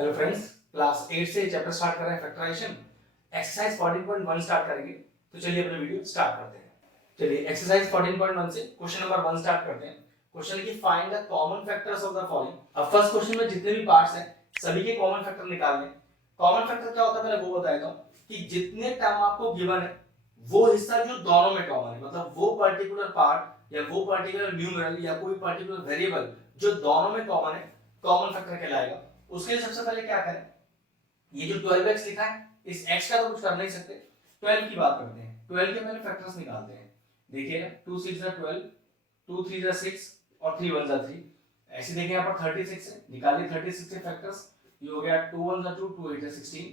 Hello friends, class 8 से chapter start कर रहे हैं फैक्टराइजेशन। एक्सरसाइज 14.1 स्टार्ट करेंगे। तो चलिए अपना वीडियो स्टार्ट करते हैं। चलिए एक्सरसाइज 14.1 से क्वेश्चन नंबर 1 स्टार्ट करते हैं। क्वेश्चन है कि find the common factors of the following. अब फर्स्ट क्वेश्चन में जितने भी पार्ट्स हैं सभी के कॉमन फैक्टर निकालने हैं। कॉमन फैक्टर क्या होता है पहले वो बता देता हूं कि जितने टर्म आपको गिवन है वो हिस्सा जो दोनों में कॉमन है, मतलब वो पर्टिकुलर पार्ट या वो पर्टिकुलर न्यूमेरल या कोई पर्टिकुलर वेरिएबल जो दोनों में कॉमन है, कॉमन फैक्टर कहलाएगा। उसके लिए सबसे पहले क्या करें, ये जो 12x लिखा है इस x का तो कुछ कर नहीं सकते, 12 की बात करते हैं। 12 के पहले फैक्टर्स निकालते हैं। देखिए 2 6 12, 2 3 6 और 3 1 3। ऐसे देखिए यहाँ पर 36 है, निकालिए 36 के फैक्टर्स। ये हो गया 2 1 2, 2 8 16,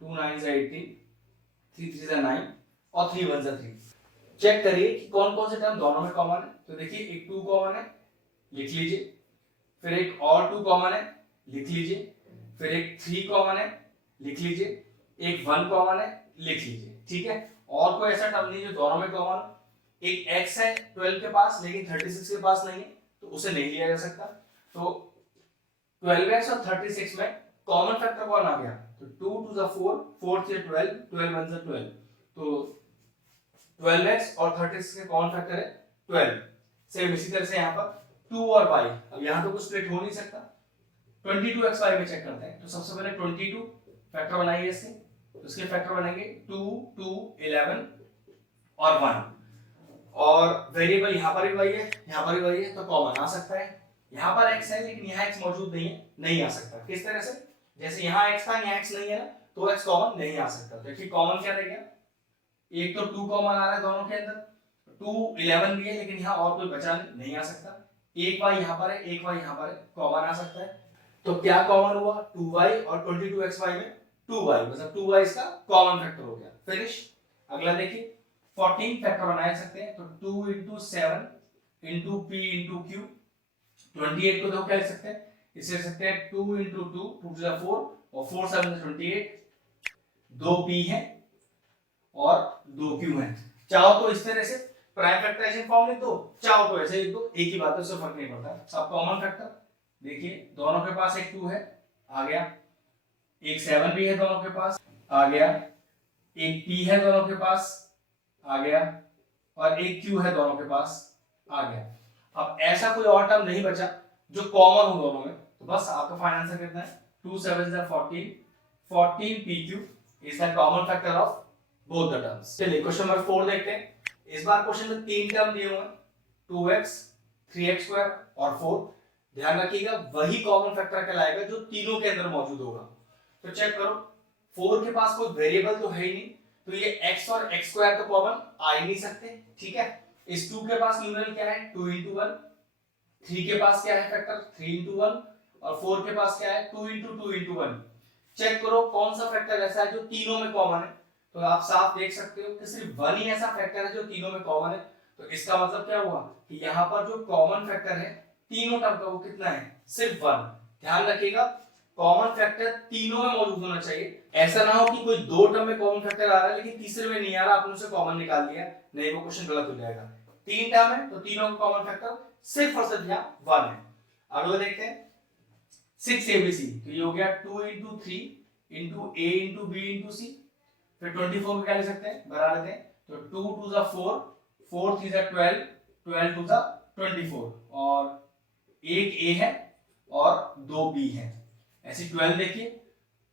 2 9 18, 3 3 9 और 3 1 3। चेक करिए कि कौन कौन से टर्म दोनों में कॉमन है। तो देखिए एक 2 कॉमन है, लिख लीजिए। फिर एक और 2 कॉमन है, लिख लीजिए। फिर एक 3 कॉमन है, लिख लीजिए। एक 1 कॉमन है, लिख लीजिए। ठीक है, और कोई ऐसा टर्म नहीं जो दोनों में कॉमन। एक x है 12 के पास लेकिन 36 के पास नहीं है, तो उसे नहीं लिया जा सकता। तो 12x और 36 में कॉमन फैक्टर कौन आ गया? तो 2 2 4, 4 3 12, 12 1 12। तो 12x और 36 के कॉमन फैक्टर है 12। सेम इसी तरह से यहाँ पर 2 और y, अब यहाँ तो कुछ स्प्लिट हो नहीं सकता। 22xy में चेक करते हैं। तो सबसे पहले 22 फैक्टर बनाइए इसके। तो इसके फैक्टर बनेंगे 2 2 11 और 1। और वेरिएबल यहाँ पर भी वही है, यहाँ पर भी वही है, तो कॉमन आ सकता है। यहाँ पर x है लेकिन यहाँ x मौजूद नहीं है, नहीं आ सकता। किस तरह से? जैसे यहाँ x था, यहाँ x नहीं है ना, तो x कॉमन नहीं आ सकता। देखिए कॉमन क्या रहेगा, एक तो 2 कॉमन आ रहा है दोनों के अंदर, 2 11 भी है लेकिन यहाँ और कोई बचा नहीं आ सकता। एक y यहाँ पर है, एक y यहाँ पर है, कॉमन आ सकता है। तो क्या कॉमन हुआ? 2y और 22xy में 2y, मतलब 2y इसका कॉमन फैक्टर हो गया। फिनिश। अगला देखिए 14 फैक्टर बनाए सकते हैं। तो 2 into 7 into p into q। 28 को तो क्या लिख सकते हैं, इसे लिख सकते हैं 2 into 2, 2 to the 4 और 4 7 28। 2 p है और 2 q है। चाहो तो इस तरह से प्राइम फैक्टराइजेशन फॉर्म लिख दो, चाहो तो ऐसे लिख दो, एक ही बात है, उससे फर्क नहीं पड़ता। अब कॉमन फैक्टर देखिए, दोनों के पास एक 2 है, आ गया। एक 7 भी है दोनों के पास, आ गया। एक p है दोनों के पास, आ गया। और एक q है दोनों के पास, आ गया। अब ऐसा कोई और टर्म नहीं बचा जो कॉमन हो दोनों में, तो बस आपका फाइनल आंसर कितना है? 2 7 14, 14 pq is the common factor of both the terms. चलिए क्वेश्चन नंबर 4 देखते हैं। इस बार क्वेश्चन में 3 टर्म दिए हुए हैं, 2x 3x स्क्वायर और 4। ध्यान रखिएगा वही कॉमन फैक्टर कहलाएगा जो तीनों के अंदर मौजूद होगा। तो चेक करो, 4 के पास कोई वेरिएबल तो है ही नहीं, तो ये x और x स्क्वायर तो कॉमन आ ही नहीं सकते। ठीक है, इस 2 के पास न्यूमेरल क्या है? 2 into 1। 3 के पास क्या है फैक्टर? 3 into 1। और 4 के पास क्या है? 2 into 2 into 1। चेक करो कौन सा फैक्टर ऐसा है जो तीनों में कॉमन है। तो आप साफ देख सकते हो कि सिर्फ 1 ही ऐसा फैक्टर है जो तीनों में कॉमन है। तो इसका मतलब क्या हुआ कि यहाँ पर जो कॉमन फैक्टर है तीनों टर्म का, वो कितना है? सिर्फ 1। ध्यान रखिएगा कॉमन फैक्टर तीनों में मौजूद होना चाहिए। ऐसा ना हो कि कोई 2 टर्म में कॉमन फैक्टर आ रहा है लेकिन तीसरे में नहीं आ रहा, आपने उसे कॉमन निकाल दिया, नहीं, वो क्वेश्चन गलत हो जाएगा। 3 टर्म है तो तीनों का कॉमन फैक्टर सिर्फ और सिर्फ यहाँ 1 है। अगला देखते हैं 6 abc। तो ये हो गया 2 into 3 into a into b into c। फिर 24 को क्या लिख सकते हैं? बना लेते हैं। तो 2 2 जा 4, 4 3 जा 12, 12 2 जा 24। और एक a है और 2 b है। ऐसे 12 देखिए,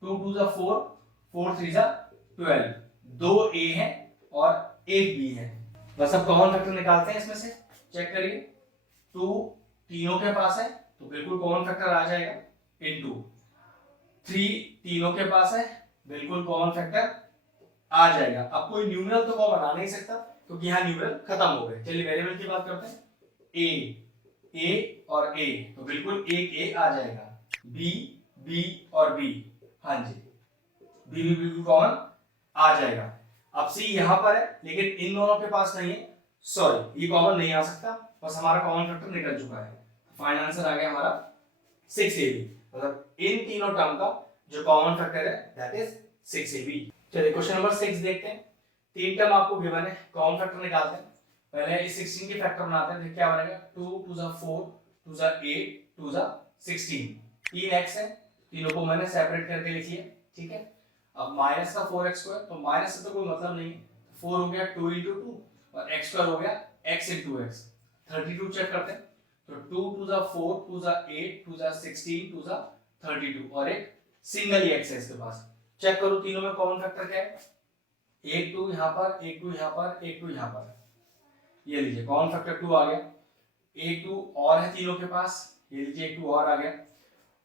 2 2 जा 4, 4 3 जा 12, 2 a है और एक b है। बस अब कॉमन फैक्टर निकालते हैं इसमें से। चेक करिए, 2 तीनों के पास है तो बिल्कुल कॉमन फैक्टर आ जाएगा, इनटू 3 तीनों के पास है, बिल्कुल कॉमन फैक्टर आ जाएगा। अब कोई न्यूमेरल तो कॉमन आ नहीं सकता क्योंकि यहाँ न्यूमेरल खत्म हो गए। चलिए वेरिएबल की बात करते हैं। a और a, तो बिल्कुल एक a आ जाएगा। b और b, हाँ जी, b भी बिल्कुल कॉमन आ जाएगा। अब c यहाँ पर है लेकिन इन दोनों के पास नहीं है, सॉरी ये कॉमन नहीं आ सकता, बस हमारा कॉमन फैक्टर निकल चुका है। फाइनल आंसर आ गया हमारा 6ab, मतलब इन तीनों टर्म का जो कॉमन फैक्टर है दैट इज 6ab। चलिए क्वेश्चन नंबर 6 देखते हैं। 3 टर्म आपको गिवन है, कॉमन फैक्टर निकालते हैं। पहले इस 16 के फैक्टर बनाते हैं। देखिए क्या बनेगा? 2 2 4, 2 8, 2 16। 3x है, तीनों को मैंने सेपरेट करके लिख लिया, ठीक है। अब माइनस का 4x², तो माइनस से तो कोई मतलब नहीं है, 4 हो गया 2 × 2 और x² हो गया x × x। 32 चेक करते हैं, तो 2 2 * 4, 2 * 8, 2 * 16, 2 * 32 और एक सिंगल ही x है इसके पास। चेक करो तीनों में कॉमन फैक्टर क्या है, एक 2 यहाँ पर, एक 2 यहाँ पर, एक 2 यहाँ पर, ये लीजिए कॉमन फैक्टर 2 आ गया। एक 2 और है तीनों के पास, ये लीजिए एक 2 और आ गया।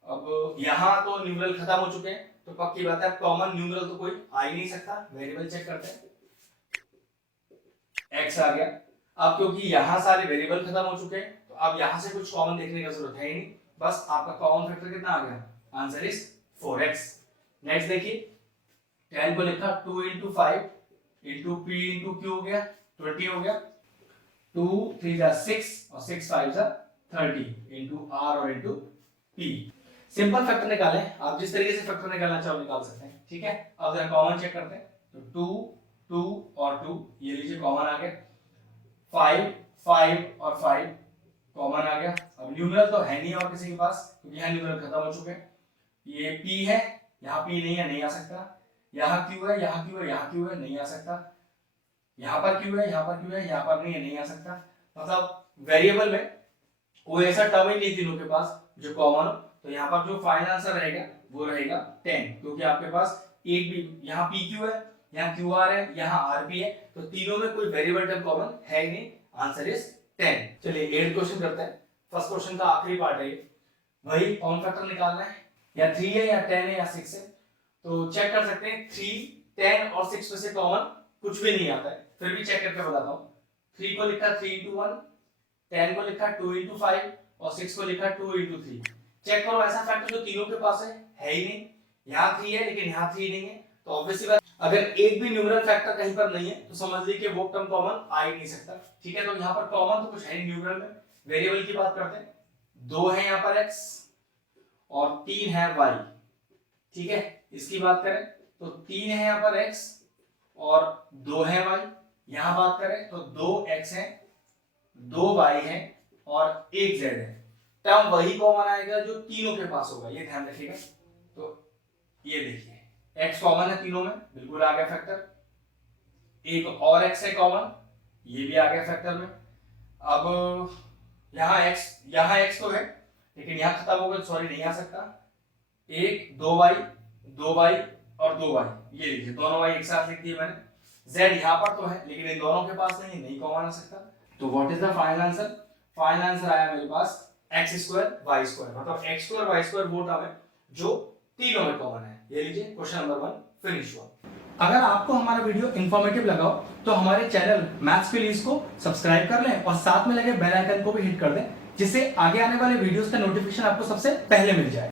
अब यहाँ तो न्यूमरल खत्म हो चुके हैं, तो पक्की बात है कॉमन न्यूमरल तो कोई आ ही नहीं सकता। वेरिएबल चेक करते हैं, x आ गया। अब क्योंकि यहाँ सारे वेरिएबल खत्म हो चुके हैं, तो अब यहाँ से कुछ कॉमन देखने की जरूरत है ही नहीं, बस आपका कॉमन फैक्टर कितना आ गया, आंसर इज 4x। नेक्स्ट देखिए 10 को लिखा 2 × 5 × p × q हो गया 20 हो गया। 2 3 = 6 और 6 5 = 30 × r और × p। सिंपल फैक्टर निकालें, आप जिस तरीके से फैक्टर निकालना चाहो निकाल सकते हैं, ठीक है। अब जरा कॉमन चेक करते हैं, तो 2 2 और 2 ये लीजिए कॉमन आ गया। 5 5 और 5 कॉमन आ गया। अब न्यूमरल तो है नहीं और किसी के पास, क्योंकि यहाँ न्यूमरल खत्म हो चुके हैं। ये p है, यहाँ p नहीं है, नहीं आ सकता। यहाँ q है, यहाँ q है, यहाँ q है, नहीं आ सकता। यहाँ पर q है, यहाँ पर q है, यहाँ पर नहीं है, नहीं आ सकता। मतलब वेरिएबल में कोई ऐसा टर्म ही नहीं तीनों के पास जो कॉमन हो, तो यहाँ पर जो फाइनल आंसर रहेगा वो रहेगा 10, क्योंकि आपके पास एक भी यहाँ pq है, यहाँ qr है, यहाँ rp है, तो तीनों में कोई वेरिएबल टर्म कॉमन है ही नहीं, आंसर इज 10। चलिए 8 क्वेश्चन करते हैं। फर्स्ट क्वेश्चन का आखिरी पार्ट है ये, वही कॉमन फैक्टर निकालना है, या 3 है या 10 है या 6 है। तो चेक कर सकते हैं 3 10 और 6 में से कॉमन कुछ भी नहीं आता है, फिर भी चेक करके बताता हूँ। 3 को लिखा 3 × 1, 10 को लिखा 2 × 5 और 6 को लिखा 2 × 3। चेक करो ऐसा फैक्टर जो तीनों के पास है ही नहीं। यहाँ 3 है लेकिन यहाँ 3 नहीं है, तो ऑब्वियसली बात अगर एक भी न्यूमरल फैक्टर कहीं पर नहीं है तो समझ लीजिए कि वो टर्म कॉमन आ ही नहीं सकता, ठीक है। तो यहाँ पर कॉमन तो कुछ है नहीं न्यूमरल में। वेरिएबल की बात करते हैं, 2 है यहाँ पर x और 3 है y, ठीक है। इसकी बात करें तो 3 है यहाँ पर x और 2 है y। यहाँ बात करें तो 2x है, 2y है और 1z है। टर्म वही कॉमन आएगा जो तीनों के पास होगा, ये ध्यान रखिएगा। तो ये देखिए x कॉमन है तीनों में, बिल्कुल आ गया फैक्टर। एक और x है कॉमन, ये भी आ गया फैक्टर में। अब यहाँ x तो है लेकिन यहाँ खत्म हो गया, सॉरी नहीं आ सकता। 1 2y 2y और 2y, ये देखिए दोनों y एक साथ लिख दिए मैंने। z यहाँ पर तो है लेकिन इन दोनों के पास नहीं कॉमन आ सकता। तो what is the final answer? Final answer आया मेरे पास x² y², मतलब x² y² वो टर्म है जो तीनों में कॉमन है। ये लीजिए क्वेश्चन नंबर 1 फिनिश हुआ। अगर आपको हमारा वीडियो इंफॉर्मेटिव लगा हो तो हमारे चैनल मैथ्स प्लीज को सब्सक्राइब कर लें और साथ में लगे बेल आइकन को भी हिट कर दें, जिससे आगे आने वाले वीडियोस का नोटिफिकेशन आपको सबसे पहले मिल जाए।